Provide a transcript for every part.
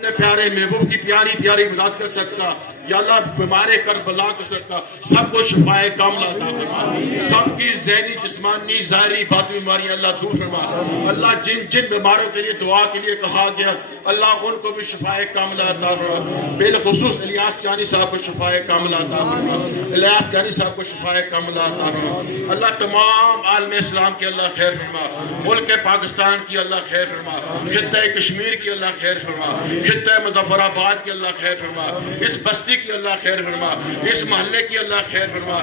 اپنے پیارے محبوب کی پیاری پیاری اولاد کا صدقہ یا اللہ بیمار کربلا کا صدقہ سب کو شفائے کاملہ عطا فرما، سب کی ذہنی جسمانی ظاہری باطنی بیماریاں اللہ دور فرما۔ اللہ جن بیماروں کے لیے دعا کے لیے کہا گیا اللہ ان کو بھی شفائے کاملہ عطا فرما، بالخصوص الیاس جانی صاحب کو شفائے کاملہ عطا فرما، الیاس جانی صاحب کو شفائے کاملہ عطا فرما۔ اللہ تمام عالم اسلام کی اللہ خیر فرما، ملک پاکستان کی اللہ خیر فرما، خطہ کشمیر کی اللہ خیر فرما، خطہ مظفر آباد کی اللہ خیر فرما، اس بستی کی اللہ خیر فرما، اس محلے کی اللہ خیر فرما،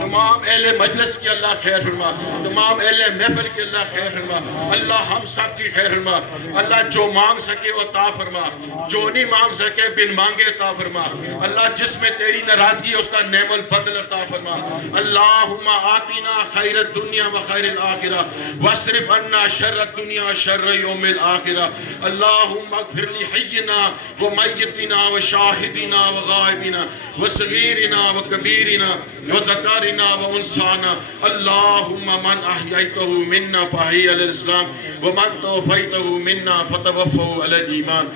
تمام اہل مجلس کی اللہ خیر فرما، تمام اہل محفل کی اللہ خیر فرما۔ اللہ ہم سب کی خیر فرما، اللہ جو مانگ سکے وہ عطا فرما، جو نہیں مانگ سکے بن مانگے عطا فرما۔ اللہ جس میں تیری ناراضگی اس کا نعم البدل عطا فرما۔ اللہم آتنا خیر الدنیا و خیر الآخرہ واصرف عنا شر الدنیا و شر یوم الآخرہ۔ اللہم اغفر لحینا و میتنا و شاہدنا و غائبنا و صغیرنا و کبیرنا و ذکرنا و انسانا۔ اللہم من احییتہ منا فحی علی الاسلام ومن توفیتہ منا فتوفہ علی الایمان۔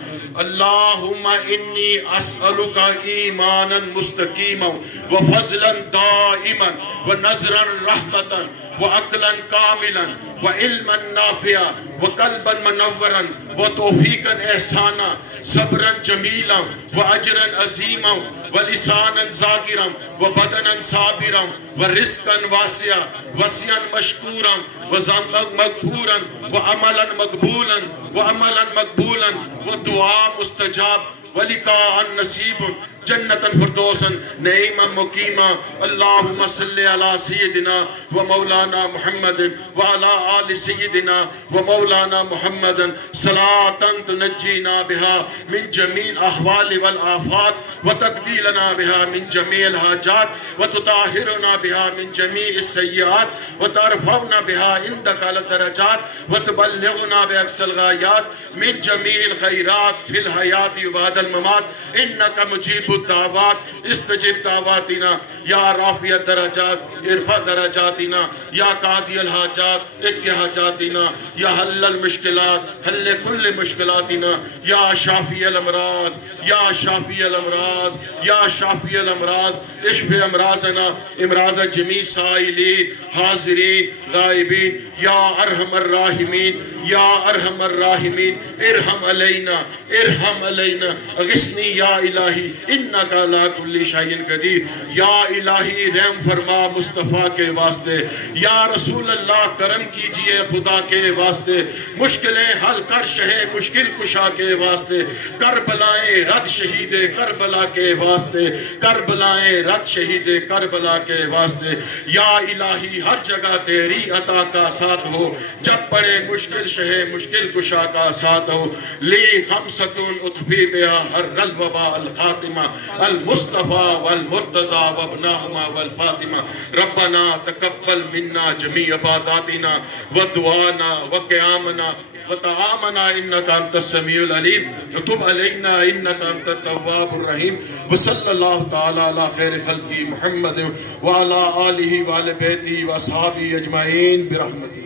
اللہم انی اسألک ایمانا مستقیما وفضلا دائما ونظرا رحمتا وعقلا کاملا وعلما نافعا وقلبا منورا وتوفیقا احسانا صبرا جمیلا واجرا عظیما ولسانا ذاکرا وبدنا صابرا ورزقا واسعا وسعا مشکورا وذنبا مغفورا وعملا مقبولا ودعاء مستجاب ولقاء نصیب جنتا فردوسا نعیما مقیما۔ اللہم صلی علی سیدنا و مولانا محمد وعلی آل سیدنا و مولانا محمد صلاة تنجینا بها من جمیع الاحوال والآفات وتقدیلنا بها من جمیع الحاجات وتطہرنا بها من جمیع السیئات وترفعنا بها عندک الدرجات وتبلغنا بأقصى الغایات من جمیع الخیرات فی الحیات وبعد الممات انک مجیب الدعوات استجب دعواتنا یا رافع الدرجات ارفع درجاتنا یا قاضی الحاجات اقض حاجاتنا یا حل المشکلات حل کل مشکلاتنا یا شافی الامراض یا شافی الامراض یا شافی الامراض اشف امراضنا امراض جمیع سائلین حاضرین غائبین یا ارحم الراحمین یا ارحم الراحمین ارحم علینا اغثنی یا الہی انکا لا کل شیء قدیر۔ یا الہی رحم فرما مصطفیٰ کے واسطے، یا رسول اللہ کرم کیجئے خدا کے واسطے، مشکلیں حل کر شہ مشکل کشا کے واسطے، کربلائیں رد شہید کربلا کے واسطے، کربلائیں رد شہید کربلا کے واسطے۔ یا الہی ہر جگہ تیری عطا کا ساتھ ہو، جب پڑے مشکل شہ مشکل کشا کا ساتھ ہو۔ لی خمسۃ اطفی بہا حر الوباء الخاتمہ المصطفیٰ والمرتضی وابناہما والفاطمہ۔ ربنا تقبل منا جمیع عباداتنا ودعانا وقیامنا وطعامنا انك انت السميع العليم وتب علينا انك انت التواب الرحيم وصلى الله تعالى على خير خلق محمد وعلى آله وعلى بيته واصحابه اجمعين برحمته۔